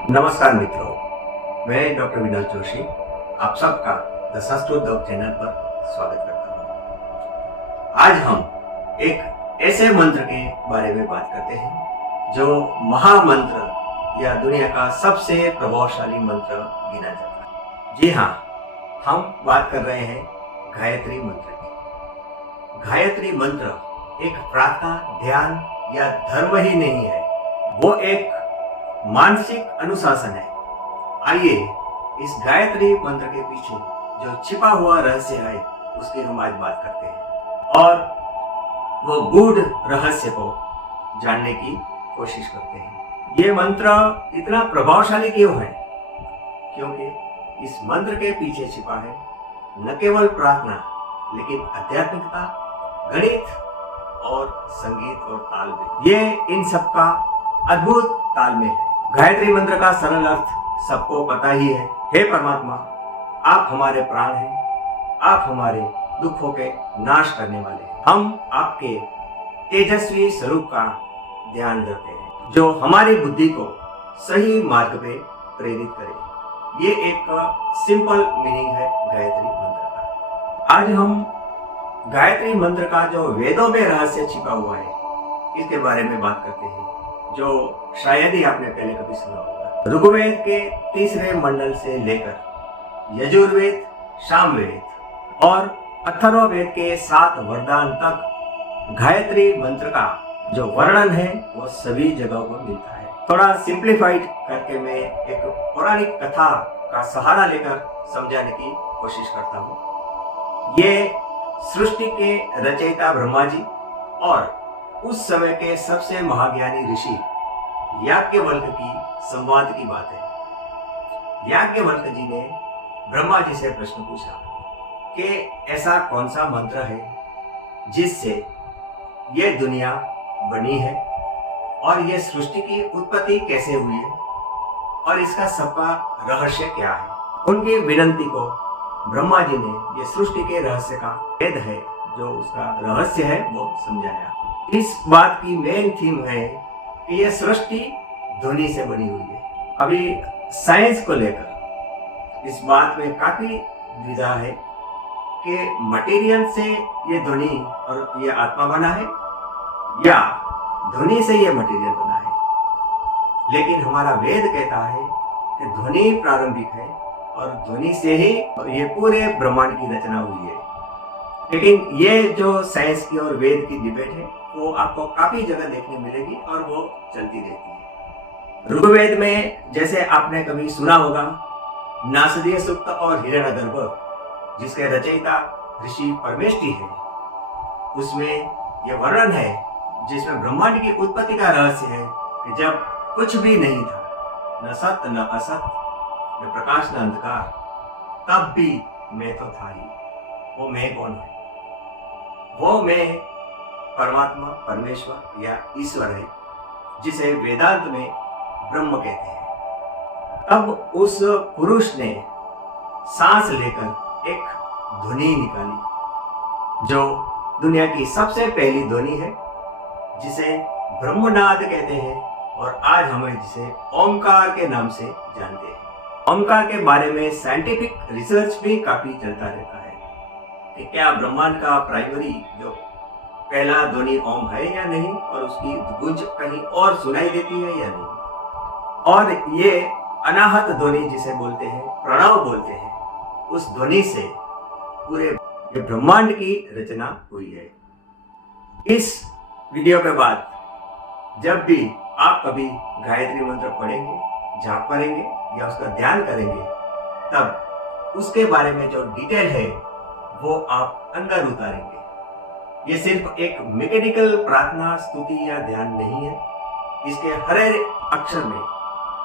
नमस्कार मित्रों, मैं डॉक्टर विनोद जोशी आप सबका द संस्कृत योग चैनल पर स्वागत करता हूँ। आज हम एक ऐसे मंत्र के बारे में बात करते हैं जो महामंत्र या दुनिया का सबसे प्रभावशाली मंत्र गिना जाता है। जी हाँ, हम बात कर रहे हैं गायत्री मंत्र की। गायत्री मंत्र एक प्रार्थना, ध्यान या धर्म ही नहीं है, वो एक मानसिक अनुशासन है। आइए इस गायत्री मंत्र के पीछे जो छिपा हुआ रहस्य है उसकी हम आज बात करते हैं और वो गूढ़ रहस्य को जानने की कोशिश करते हैं। ये मंत्र इतना प्रभावशाली क्यों है? क्योंकि इस मंत्र के पीछे छिपा है न केवल प्रार्थना लेकिन आध्यात्मिकता, गणित और संगीत और तालमेल। ये इन सब का अद्भुत तालमेल है। गायत्री मंत्र का सरल अर्थ सबको पता ही है। हे परमात्मा, आप हमारे प्राण हैं, आप हमारे दुखों के नाश करने वाले हैं। हम आपके तेजस्वी स्वरूप का ध्यान रखते हैं जो हमारी बुद्धि को सही मार्ग पे प्रेरित करे। ये एक सिंपल मीनिंग है गायत्री मंत्र का। आज हम गायत्री मंत्र का जो वेदों में रहस्य छिपा हुआ है इसके बारे में बात करते हैं, जो शायद ही आपने पहले कभी सुना होगा। ऋग्वेद के 3रे मंडल से लेकर यजुर्वेद, सामवेद और अथर्ववेद के 7 वरदान तक गायत्री मंत्र का जो वर्णन है वो सभी जगहों पर मिलता है। थोड़ा सिंप्लीफाइड करके मैं एक पौराणिक कथा का सहारा लेकर समझाने की कोशिश करता हूँ। ये सृष्टि के रचयिता ब्रह्मा जी और उस समय के सबसे महाज्ञानी ऋषि याज्ञवल्क्य की संवाद की बात है। याज्ञवल्क्य जी ने ब्रह्मा जी से प्रश्न पूछा कि ऐसा कौन सा मंत्र है जिससे ये दुनिया बनी है और ये सृष्टि की उत्पत्ति कैसे हुई है और इसका सबका रहस्य क्या है। उनकी विनती को ब्रह्मा जी ने ये सृष्टि के रहस्य का भेद है, जो उसका रहस्य है वो समझाया। इस बात की मेन थीम है कि यह सृष्टि ध्वनि से बनी हुई है। अभी साइंस को लेकर इस बात में काफी द्विधा है कि मटेरियल से ये ध्वनि और ये आत्मा बना है या ध्वनि से ये मटेरियल बना है। लेकिन हमारा वेद कहता है कि ध्वनि प्रारंभिक है और ध्वनि से ही ये पूरे ब्रह्मांड की रचना हुई है। लेकिन ये जो साइंस की और वेद की डिबेट है वो आपको काफी जगह देखने मिलेगी और वो चलती रहती है। ऋग्वेद में जैसे आपने कभी सुना होगा नासदीय सूक्त और हिरण्यगर्भ, जिसके रचयिता ऋषि परमेष्टि है, उसमें ये वर्णन है जिसमें ब्रह्मांड की उत्पत्ति का रहस्य है कि जब कुछ भी नहीं था, न सत्य न असत, न प्रकाश न अंधकार, तब भी मैं तो था ही। वो मैं कौन है? वो मैं परमात्मा, परमेश्वर या ईश्वर है, जिसे वेदांत में ब्रह्म कहते हैं। तब उस पुरुष ने सांस लेकर एक ध्वनि निकाली जो दुनिया की सबसे पहली ध्वनि है, जिसे ब्रह्मनाद कहते हैं और आज हमें जिसे ओमकार के नाम से जानते हैं। ओमकार के बारे में साइंटिफिक रिसर्च भी काफी चलता रहता है कि क्या ब्रह्मांड का प्राइमरी जो पहला ध्वनि ओम है या नहीं और उसकी गूंज कहीं और सुनाई देती है या नहीं। और ये अनाहत ध्वनि जिसे बोलते हैं, प्रणव बोलते हैं, उस ध्वनि से पूरे ब्रह्मांड की रचना हुई है। इस वीडियो के बाद जब भी आप कभी गायत्री मंत्र पढ़ेंगे, जाप करेंगे या उसका ध्यान करेंगे, तब उसके बारे में जो डिटेल है वो आप अंदर उतारेंगे। ये सिर्फ एक मैकेनिकल प्रार्थना, स्तुति या ध्यान नहीं है। इसके हर एक अक्षर में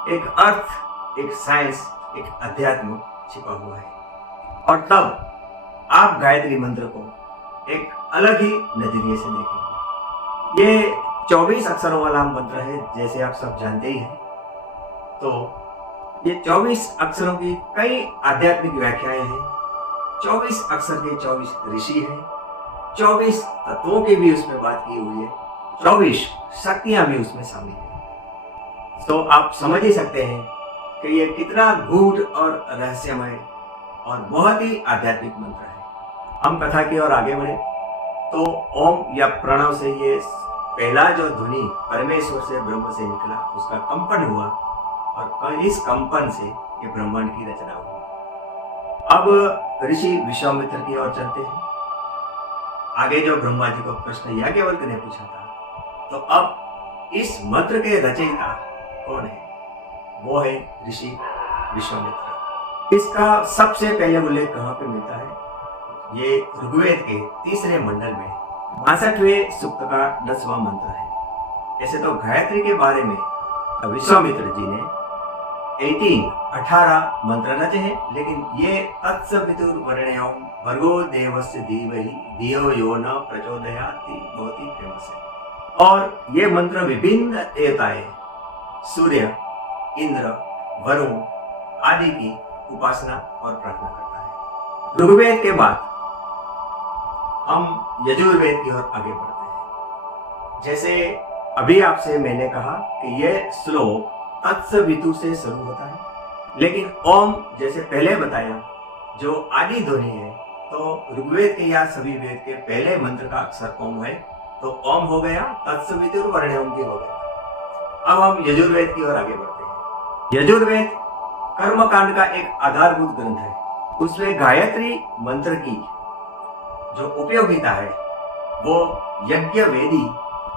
एक अर्थ, एक साइंस, एक अध्यात्म छिपा हुआ है। और तब आप गायत्री मंत्र को एक अलग ही नजरिए से देखेंगे। ये 24 अक्षरों वाला मंत्र है, जैसे आप सब जानते ही हैं। तो ये 24 अक्षरों की कई आध्यात्मिक व्याख्याएं हैं। 24 अक्षर के 24 ऋषि हैं, 24 तत्वों की भी उसमें बात की हुई है, 24 शक्तियां भी उसमें शामिल है। तो आप समझ ही सकते हैं कि ये कितना गूढ़ और रहस्यमय और बहुत ही आध्यात्मिक मंत्र है। हम कथा की ओर आगे बढ़े तो ओम या प्रणव से ये पहला जो ध्वनि परमेश्वर से ब्रह्म से निकला उसका कंपन हुआ और इस कंपन से ये ब्रह्मांड की रचना हुई। अब ऋषि विश्वामित्र की ओर चलते हैं। आगे जो ब्रह्मा जी को प्रश्न याज्ञवल्क ने पूछा था, तो अब इस मंत्र के रचयिता कौन है? वो है ऋषि विश्वामित्र। इसका सबसे पहले उल्लेख कहाँ पे मिलता है? ये ऋग्वेद के 3 मंडल में 62वें सूक्त का 10वां मंत्र है। ऐसे तो गायत्री के बारे में विश्वामित्र जी ने 18 मंत्र रचे हैं, लेकिन ये तत्सवितुर्वरेण्यं भर्गो देवस्य धीमहि धियो यो न प्रचोदयात् बहुत ही फेमस है। और ये मंत्र विभिन्न देवताएं सूर्य, इंद्र, वरुण आदि की उपासना और प्रार्थना करता है। ऋग्वेद के बाद हम यजुर्वेद की ओर आगे बढ़ते हैं। जैसे अभी आपसे मैंने कहा कि यह श्लोक तत्सवितु से शुरू होता है, लेकिन ओम जैसे पहले बताया जो आदि ध्वनि है, तो ऋग्वेद के या सभी वेद के पहले मंत्र का अक्षर ओम है, तो ओम हो गया, तत्सवितुर्वरेण्यं भी हो गया। अब हम यजुर्वेद की ओर आगे बढ़ते हैं। यजुर्वेद कर्मकांड का एक आधारभूत ग्रंथ है। उसमें गायत्री मंत्र की जो उपयोगिता है वो यज्ञ वेदी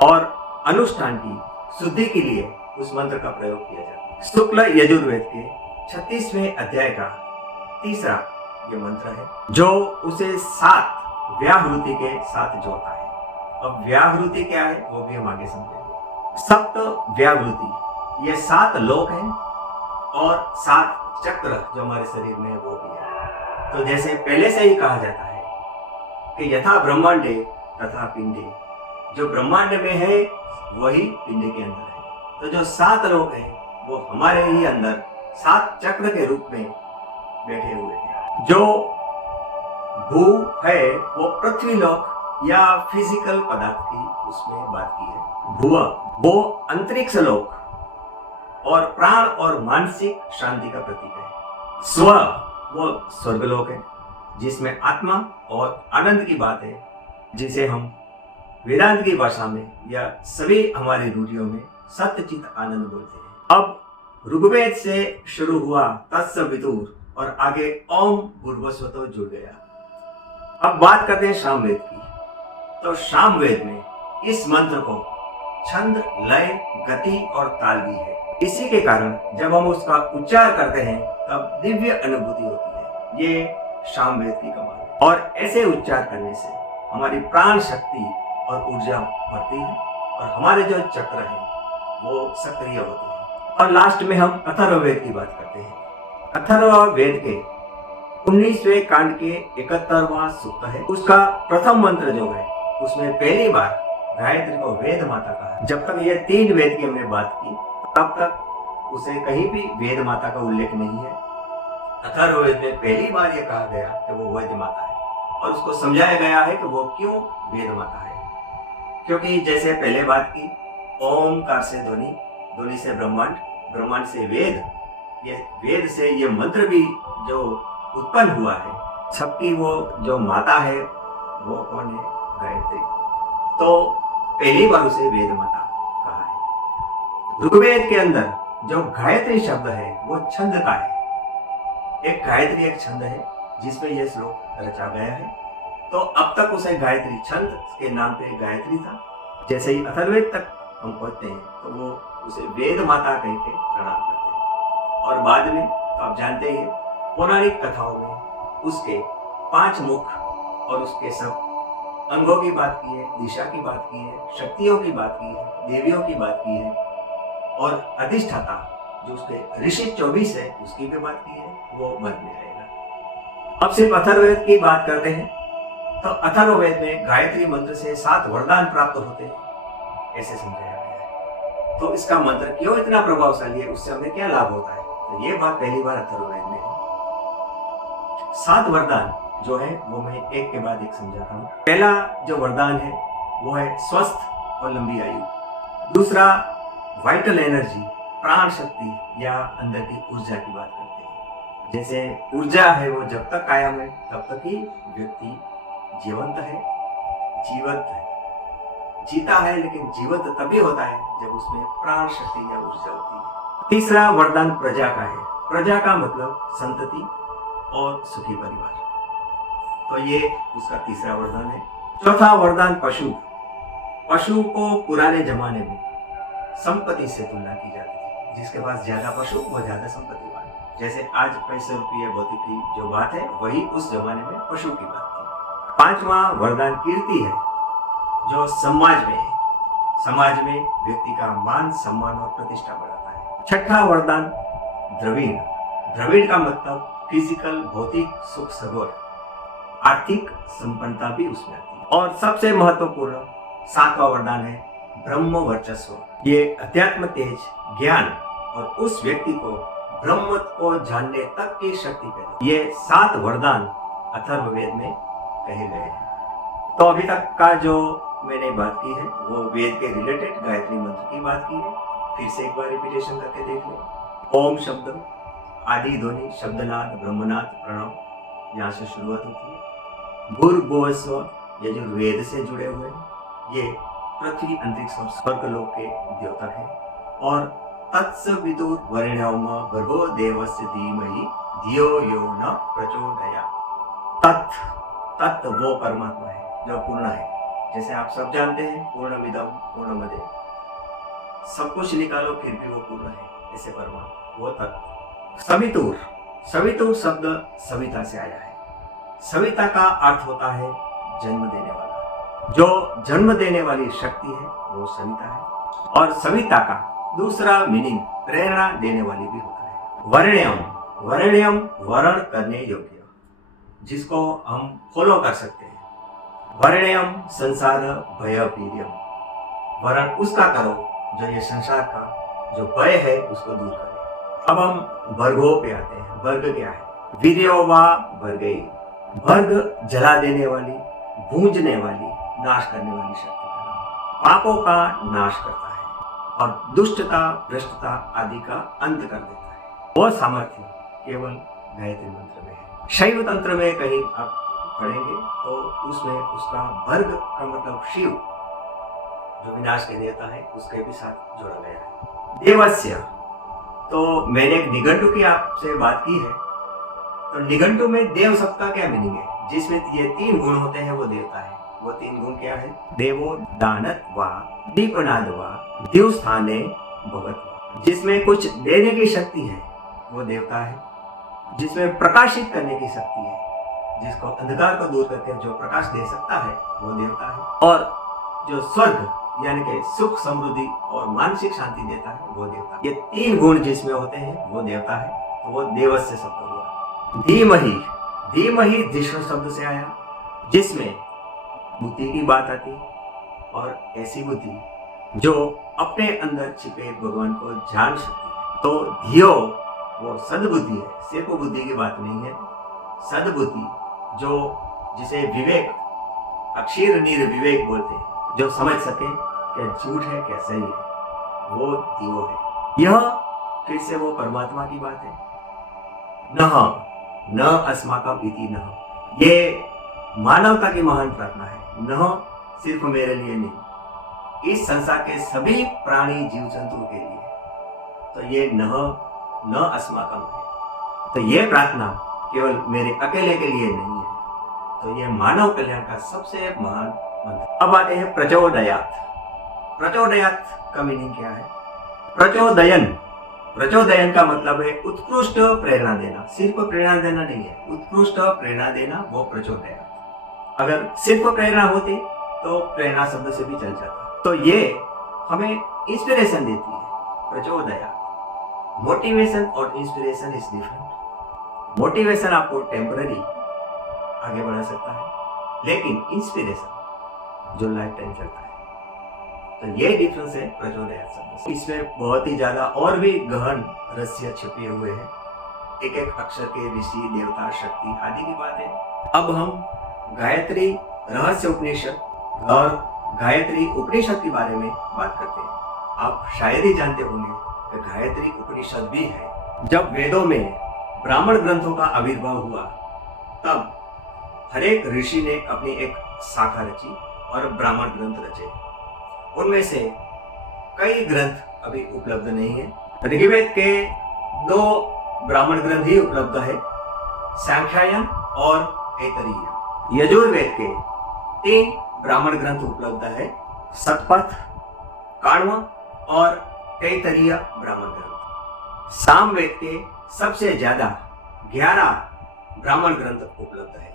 और अनुष्ठान की शुद्धि के लिए उस मंत्र का प्रयोग किया जाता है। शुक्ल यजुर्वेद के 36वें अध्याय का 3रा ये मंत्र है, जो उसे 7 व्याहृति के साथ जोड़ता है। अब व्याहृति क्या है वो भी हम आगे समझेंगे। सप्त व्याहृति ये 7 लोक हैं और 7 चक्र जो हमारे शरीर में है वो भी है। तो जैसे पहले से ही कहा जाता है कि यथा ब्रह्मांडे तथा पिंडे, जो ब्रह्मांड में है वही पिंड के अंदर है। तो जो 7 लोक हैं वो हमारे ही अंदर 7 चक्र के रूप में बैठे हुए हैं। जो भू है वो पृथ्वी लोक या फिजिकल पदार्थ की उसमें बात की है। भुव वो अंतरिक्ष लोक और प्राण और मानसिक शांति का प्रतीक है। स्व वो स्वर्गलोक है जिसमें आत्मा और आनंद की बात है, जिसे हम वेदांत की भाषा में या सभी हमारी रूढ़ियों में सत्यचित आनंद बोलते हैं। अब ऋग्वेद से शुरू हुआ तत्सवितुर और आगे ओम भूर्भुवस्वतो जुड़ गया। अब बात करते हैं सामवेद की। तो सामवेद में इस मंत्र को छंद, लय, गति और ताल भी है। इसी के कारण जब हम उसका उच्चार करते हैं तब दिव्य अनुभूति होती है। ये सामवेद की कमाल है। और ऐसे उच्चार करने से हमारी प्राण शक्ति और ऊर्जा बढ़ती है और हमारे जो चक्र हैं वो सक्रिय होते हैं। और लास्ट में हम अथर्ववेद की बात करते हैं। अथर्ववेद के 19वें कांड के 71वां सूक्त है। उसका प्रथम मंत्र जो है उसमें पहली बार गायत्री को वेद माता कहा। जब तक ये 3 वेद की हमने बात की तब तक उसे कहीं भी वेद माता का उल्लेख नहीं है। अथर्ववेद में पहली बार यह कहा गया कि वो वेद माता है और उसको समझाया गया है कि वो क्यों वेद माता है। क्योंकि जैसे पहले बात की, ओमकार से ध्वनि, ध्वनि से ब्रह्मांड, ब्रह्मांड से वेद, ये वेद से ये मंत्र भी जो उत्पन्न हुआ है, सबकी वो जो माता है वो कौन है? गायत्री। तो पहली बार उसे वेद माता कहा है। ऋग्वेद के अंदर जो गायत्री शब्द है वो छंद का है। एक गायत्री एक छंद है जिसमें यह श्लोक रचा गया है। तो अब तक उसे गायत्री छंद के नाम पे गायत्री था। जैसे ही अथर्ववेद तक हम पहुंचते हैं तो वो उसे वेद माता कह के प्रणाम करते हैं। और बाद में तो आप जानते हैं पौराणिक कथाओं में उसके 5 मुख और उसके सब अंगों की बात की है, दिशा की बात की है, शक्तियों की बात की है, देवियों की बात की है और अधिष्ठाता जो उसके ऋषि 24 है उसकी भी बात की है। वो मन में आएगा। अब सिर्फ अथर्ववेद की बात करते हैं तो अथर्ववेद में गायत्री मंत्र से 7 वरदान प्राप्त होते हैं, ऐसे समझाया गया है। तो इसका मंत्र क्यों इतना प्रभावशाली है, उससे हमें क्या लाभ होता है, तो ये बात पहली बार अथर्ववेद में है। 7 वरदान जो है वो मैं एक के बाद एक समझाता हूँ। पहला जो वरदान है वो है स्वस्थ और लंबी आयु। दूसरा वाइटल एनर्जी, प्राण शक्ति या अंदर की ऊर्जा की बात करते हैं। जैसे ऊर्जा है वो जब तक कायम है तब तक ही व्यक्ति जीवंत है, जीवंत है, जीता है, लेकिन जीवंत तभी होता है जब उसमें प्राण शक्ति या ऊर्जा होती है। तीसरा वरदान प्रजा का है। प्रजा का मतलब संतति और सुखी परिवार, तो ये उसका तीसरा वरदान है। चौथा वरदान पशु। पशु को पुराने जमाने में संपत्ति से तुलना की जाती थी, जिसके पास ज्यादा पशु वो ज्यादा संपत्तिवान। जैसे आज पैसे रुपये भौतिक की जो बात है वही उस जमाने में पशु की बात थी। पांचवा वरदान कीर्ति है, जो समाज में है। समाज में व्यक्ति का मान, सम्मान और प्रतिष्ठा बढ़ाता है। छठा वरदान द्रविड़। द्रविड़ का मतलब फिजिकल, भौतिक सुख सगोर, आर्थिक संपन्नता भी उसमें आती है। और सबसे महत्वपूर्ण सातवां वरदान है ब्रह्म वर्चस्व। ये अध्यात्म, तेज, ज्ञान और उस व्यक्ति को ब्रह्म को जानने तक की शक्ति पैदा। ये 7 वरदान अथर्ववेद में कहे गए हैं। तो अभी तक का जो मैंने बात की है वो वेद के रिलेटेड गायत्री मंत्र की बात की है। फिर से एक बार रिपीटेशन करके देख लो। ओम शब्द, आदि ध्वनि, शब्दनाद, ब्रह्मनाद, प्रणव, यहाँ से शुरुआत होती है। भूर्भुवस्व, ये जो वेद से जुड़े हुए हैं, ये पृथ्वी, अंतरिक्ष और स्वर्गलोक के द्योतक है। और तत्सवितुर वरेण्यम भर्गो देवस्य धीमहि धियो यो न प्रचोदयात्। तत् वो परमात्मा है जो पूर्ण है। जैसे आप सब जानते हैं पूर्णमिदं पूर्णमदे, सब कुछ निकालो फिर भी वो पूर्ण है, ऐसे परमात्मा वो तत्व। सवितुर, सवितुर शब्द सविता से आया है। सविता का अर्थ होता है जन्म देने वाला। जो जन्म देने वाली शक्ति है वो सविता है। और सविता का दूसरा मीनिंग प्रेरणा देने वाली भी होता है। वरेण्यम, वरेण्यम वर्ण करने योग्य, जिसको हम फॉलो कर सकते हैं। वरेण्यम संसार भय वीर्यम, वरण उसका करो जो ये संसार का जो भय है उसको दूर करे। अब हम भर्गो पे आते हैं। भर्ग क्या है? वीर्यो वा भर्गे, भर्ग जला देने वाली, भूंजने वाली, नाश करने वाली शक्ति का नाम। पापों का नाश करता है और दुष्टता, भ्रष्टता आदि का अंत कर देता है। वो सामर्थ्य केवल गायत्री मंत्र में है। शैव तंत्र में कहीं आप पढ़ेंगे तो उसमें उसका भर्ग का मतलब शिव, जो विनाश के देवता है, उसके भी साथ जोड़ा गया है। देवस्य, तो मैंने एक निघंटु की आपसे बात की है, तो निघंटु में देव शब्द का क्या मीनिंग है? जिसमें ये 3 गुण होते हैं वो देवता है। वो 3 गुण क्या है? देवो दानत वा दीपनाद वा दिवस्थाने भगत वा। जिसमें कुछ देने की शक्ति है वो देवता है। जिसमें प्रकाशित करने की शक्ति है, जिसको अंधकार को दूर करके जो प्रकाश दे सकता है वो देवता है। और जो स्वर्ग यानी कि सुख, समृद्धि और मानसिक शांति देता है वो देवता। ये 3 गुण जिसमें होते हैं वो देवता है, तो वो देवस्य शब्द हुआ। धीमहि, धीमहि धीष्ण शब्द से आया, जिसमें बुद्धि की बात आती और ऐसी बुद्धि जो अपने अंदर छिपे भगवान को जान सकती है। तो धियो वो सद्बुद्धि है, सिर्फ बुद्धि की बात नहीं है। सद्बुद्धि जो जिसे विवेक, अक्षीर नीर विवेक बोलते हैं, जो समझ सके क्या झूठ है क्या सही है, वो दियो है। यह फिर से वो परमात्मा की बात है। नह न अस्माकम इति नह, ये मानवता की महान प्रार्थना है। नह सिर्फ मेरे लिए नहीं, इस संसार के सभी प्राणी जीव जंतु के लिए। तो ये नह न अस्माकम है। तो ये प्रार्थना केवल मेरे अकेले के लिए नहीं है, तो ये मानव कल्याण का सबसे महान मंत्र। अब आते हैं प्रचोदयात्। प्रचोदयात् का मीनिंग क्या है? प्रचोदयन, प्रचोदयन का मतलब है उत्कृष्ट प्रेरणा देना। सिर्फ प्रेरणा देना नहीं है, उत्कृष्ट प्रेरणा देना वो प्रचोदयात्। अगर सिर्फ प्रेरणा होती तो प्रेरणा शब्द से भी चल जाता। तो ये हमें इंस्पिरेशन देती है। प्रचोदयात्, मोटिवेशन और इंस्पिरेशन इज डिफरेंट। मोटिवेशन आपको टेम्पररी आगे बढ़ा सकता है, लेकिन इंस्पिरेशन जो लाइफ टाइम चलता है। तो ये डिफरेंस है प्रचोदयात् शब्द से। इसमें बहुत ही ज्यादा और भी गहन रहस्य छुपे हुए हैं। एक एक अक्षर के ऋषि, देवता, शक्ति आदि की बात है। अब हम गायत्री रहस्य उपनिषद और गायत्री उपनिषद के बारे में बात करते हैं। आप शायद ही जानते होंगे कि गायत्री उपनिषद भी है। जब वेदों में ब्राह्मण ग्रंथों का आविर्भाव हुआ तब हर एक ऋषि ने अपनी एक शाखा रची और ब्राह्मण ग्रंथ रचे। उनमें से कई ग्रंथ अभी उपलब्ध नहीं है। ऋग्वेद के 2 ब्राह्मण ग्रंथ ही उपलब्ध है, सांख्यायन और ऐतरेय। यजुर्वेद के 3 ब्राह्मण ग्रंथ उपलब्ध है, शतपथ, काण्व और तैत्तरीय ब्राह्मण ग्रंथ। सामवेद के सबसे ज्यादा 11 ब्राह्मण ग्रंथ उपलब्ध है।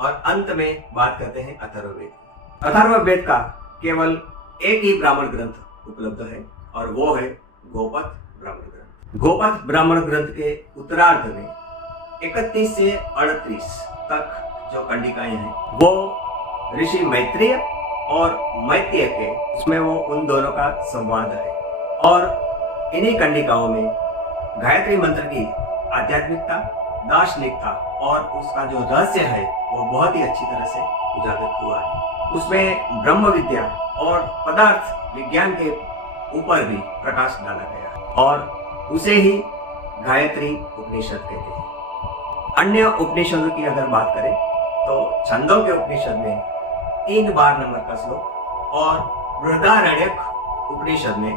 और अंत में बात करते हैं अथर्ववेद। अथर्ववेद का केवल एक ही ब्राह्मण ग्रंथ उपलब्ध है और वो है गोपथ ब्राह्मण ग्रंथ। गोपथ ब्राह्मण ग्रंथ के उत्तरार्ध में 31 से 38 तक जो कंडिकाएं हैं वो ऋषि मैत्रेय और मैत्रेय के, उसमें वो उन दोनों का संवाद है। और इन्हीं कंडिकाओं में गायत्री मंत्र की आध्यात्मिकता, दार्शनिकता और उसका जो रहस्य है वो बहुत ही अच्छी तरह से उजागर हुआ है। उसमें ब्रह्म विद्या और पदार्थ विज्ञान के ऊपर भी प्रकाश डाला गया और उसे ही गायत्री उपनिषद कहते हैं। अन्य उपनिषदों की अगर बात करें तो छंदों के उपनिषद में 3 बार नंबर का श्लोक और बृहदारण्यक उपनिषद में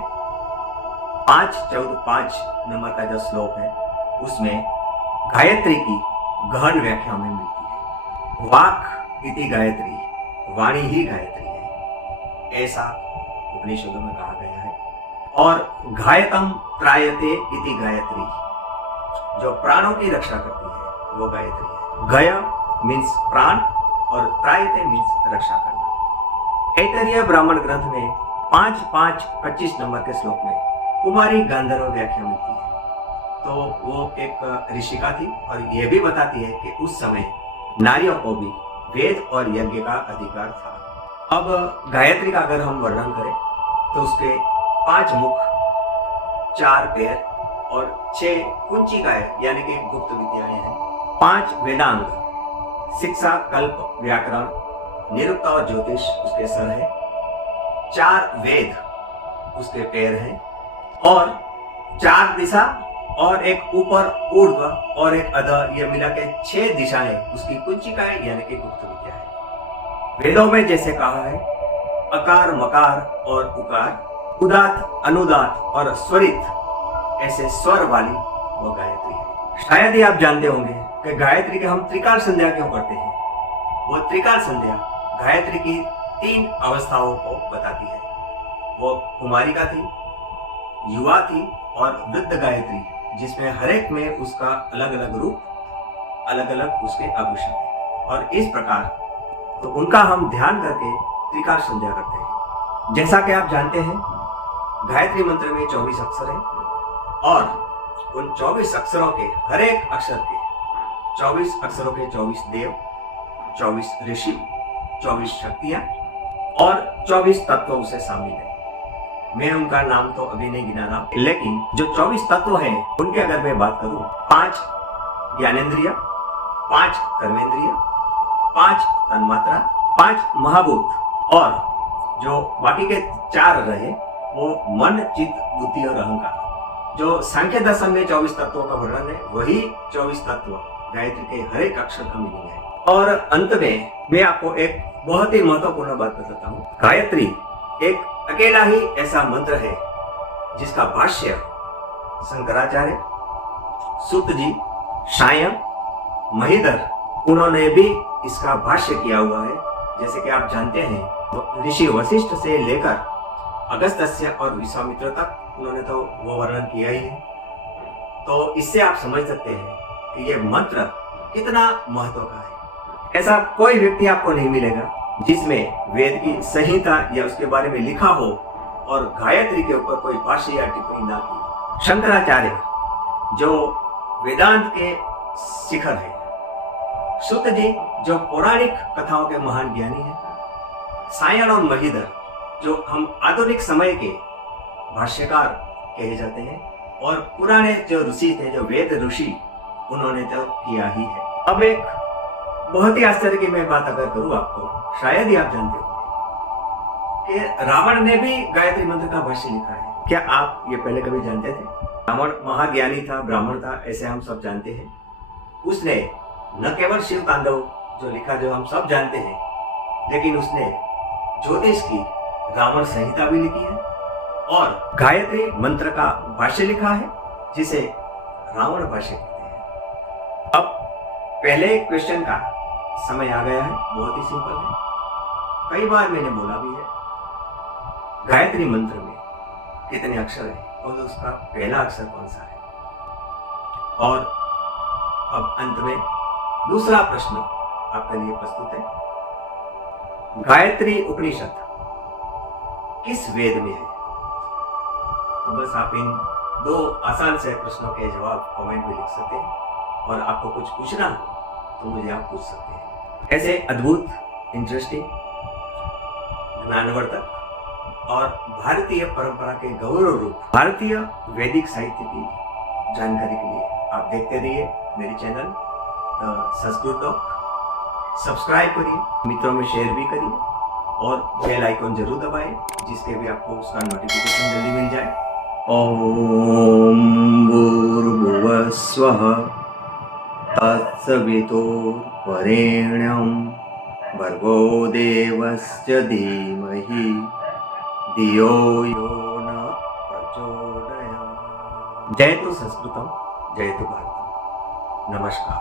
5-14-5 नंबर का जो श्लोक है उसमें गायत्री की गहन व्याख्या में मिलती है। वाक इति गायत्री, वाणी ही गायत्री है, ऐसा उपनिषदों में कहा गया है। और घायतम त्रायते इति गायत्री, जो प्राणों की रक्षा करती है वो गायत्री है। गय मीन्स प्राण और त्रायते मीन्स रक्षा करना। ऐतरेय ब्राह्मण ग्रंथ में 5-5-25 नंबर के श्लोक में कुमारी गांधर्व व्याख्या मिलती है। तो वो एक ऋषिका थी और यह भी बताती है कि उस समय नारियों को भी वेद और यज्ञ का अधिकार था। अब गायत्री का अगर हम वर्णन करें तो उसके 5 मुख, 4 पैर और 6 कुंचिकाएं यानी कि गुप्त विद्याएं हैं। 5 वेदांग, शिक्षा, कल्प, व्याकरण, निरुक्त और ज्योतिष उसके सर है। 4 वेद उसके पैर हैं और 4 दिशा और एक ऊपर ऊर्ध्व और एक अधः, यह मिला के 6 दिशाएं उसकी कुंचिकाएं यानी कि गुप्त विद्या है। वेदों में जैसे कहा है अकार, मकार और उकार, उदात, अनुदात और स्वरित, ऐसे स्वर वाली वो गायत्री है। शायद ही आप जानते होंगे कि गायत्री के हम त्रिकाल संध्या क्यों करते हैं। वो त्रिकाल संध्या गायत्री की 3 अवस्थाओं को बताती है। वो कुमारिका थी, युवा थी और वृद्ध गायत्री, जिसमें हर एक में उसका अलग अलग रूप, अलग अलग उसके आभूषण है। और इस प्रकार तो उनका हम ध्यान करके त्रिकाल संध्या करते हैं। जैसा कि आप जानते हैं गायत्री मंत्र में 24 अक्षर हैं और उन 24 अक्षरों के हर एक अक्षर के 24 अक्षरों के 24 देव, 24 ऋषि, 24 शक्तियां और 24 तत्व उसे शामिल है। मैं उनका नाम तो अभी नहीं गिना रहा, लेकिन जो 24 तत्व हैं उनकी अगर मैं बात करूं, 5 ज्ञानेंद्रिय, 5 कर्मेंद्रिय, 5 तन्मात्रा, 5 महाभूत और जो बाकी के 4 रहे वो मन, चित्त, बुद्धि और अहंकार। जो सांख्य दर्शन में 24 तत्वों का वर्णन है वही 24 तत्व गायत्री के हर एक अक्षर का मीनिंग है। और अंत में मैं आपको एक बहुत ही महत्वपूर्ण बात बताता हूँ। गायत्री एक अकेला ही ऐसा मंत्र है जिसका भाष्य शंकराचार्य, सूत जी, सायं, महिधर, उन्होंने भी इसका भाष्य किया हुआ है। जैसे कि आप जानते हैं ऋषि वशिष्ठ से लेकर अगस्त्य और विश्वामित्र तक उन्होंने तो वो वर्णन किया ही है। तो इससे आप समझ सकते हैं कि ये मंत्र कितना महत्व का है। ऐसा कोई व्यक्ति आपको नहीं मिलेगा जिसमें वेद की संहिता या उसके बारे में लिखा हो और गायत्री के ऊपर कोई भाष्य या टिप्पणी ना की। शंकराचार्य जो वेदांत के शिखर है, सूत जी जो पौराणिक कथाओं के महान ज्ञानी हैं, सायण और महिधर जो हम आधुनिक समय के भाष्यकार कहे जाते हैं, और पुराने जो ऋषि थे, जो वेद ऋषि, उन्होंने तो किया ही है। अब एक बहुत ही आश्चर्य की मैं बात अगर करूं आपको, शायद ही आप जानते हो कि रावण ने भी गायत्री मंत्र का भाष्य लिखा है। क्या आप ये पहले कभी जानते थे? रावण महाज्ञानी था, ब्राह्मण था, ऐसे हम सब जानते हैं। उसने न केवल शिव तांडव जो लिखा, जो हम सब जानते हैं, लेकिन उसने ज्योतिष की रावण संहिता भी लिखी है और गायत्री मंत्र का भाष्य लिखा है, जिसे रावण भाष्य कहते हैं। अब पहले क्वेश्चन का समय आ गया है, बहुत ही सिंपल है, कई बार मैंने बोला भी है। गायत्री मंत्र में कितने अक्षर हैं और उसका पहला अक्षर कौन सा है? और अब अंत में दूसरा प्रश्न आपके लिए प्रस्तुत है। गायत्री उपनिषद किस वेद में है? तो बस आप इन दो आसान से प्रश्नों के जवाब कमेंट में लिख सकते हैं, और आपको कुछ पूछना हो तो मुझे आप पूछ सकते हैं। ऐसे अद्भुत, इंटरेस्टिंग, ज्ञानवर्धक और भारतीय परंपरा के गौरव रूप भारतीय वैदिक साहित्य की जानकारी के लिए आप देखते रहिए मेरी चैनल संस्कृत टॉक। सब्सक्राइब करिए, मित्रों में शेयर भी करिए और बेल आइकन जरूर दबाएं, जिसके भी आपको उसका नोटिफिकेशन जल्दी मिल जाए। ओम भूर्भुवः स्वः तत्सवितुर्वरेण्यं भर्गो देवस्य धीमहि धियो यो न प्रचोदयात्। जय तो संस्कृतम, जय तो भारतम। नमस्कार।